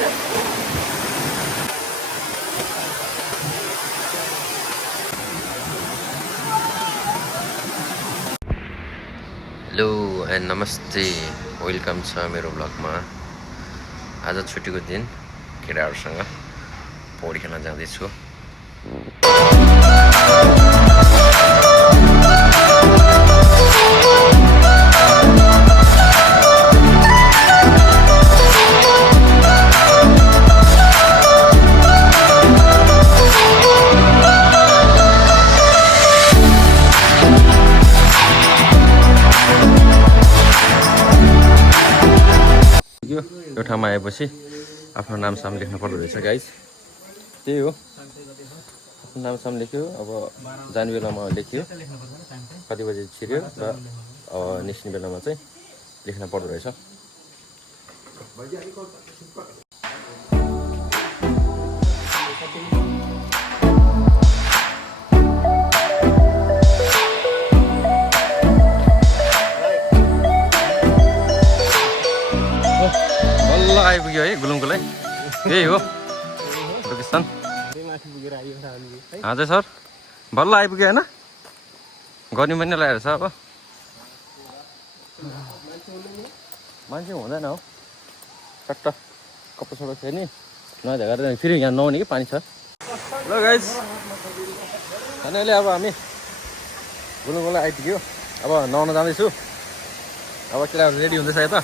Hello and नमस्ते, welcome छ मेरो ब्लगमा। आज छुट्टीको दिन केटाहरूसँग पौडी खेल्न जाँदैछु। यो ठाउँमा आएपछि आफ्नो नामसाम लेख्नु पर्दो रहेछ गाइज। त्यही हो, आफ्नो नामसाम लेख्यो। अब जाने बेलामा लेख्यो कति बजी छिर्यो र अब निस्किने बेलामा चाहिँ लेख्न पर्दो रहेछ। आइपुग्यो है गुलुङकोलाई। यही हो लोकेसन। हजुर सर, बल्ल आइपुग्यो होइन, गर्नु पनि लगाएर छ। अब मान्छे हुँदैन हो, चट्ट कपडा खेर्ने नहुँदा गरेर फेरि यहाँ नहुने कि पानी छ। ल गाइस, अहिले अब हामी गुलुङकोलाई आइपुग्यो। अब नुहाउन जाँदैछु। अब केटाहरू रेडी हुँदैछ यता।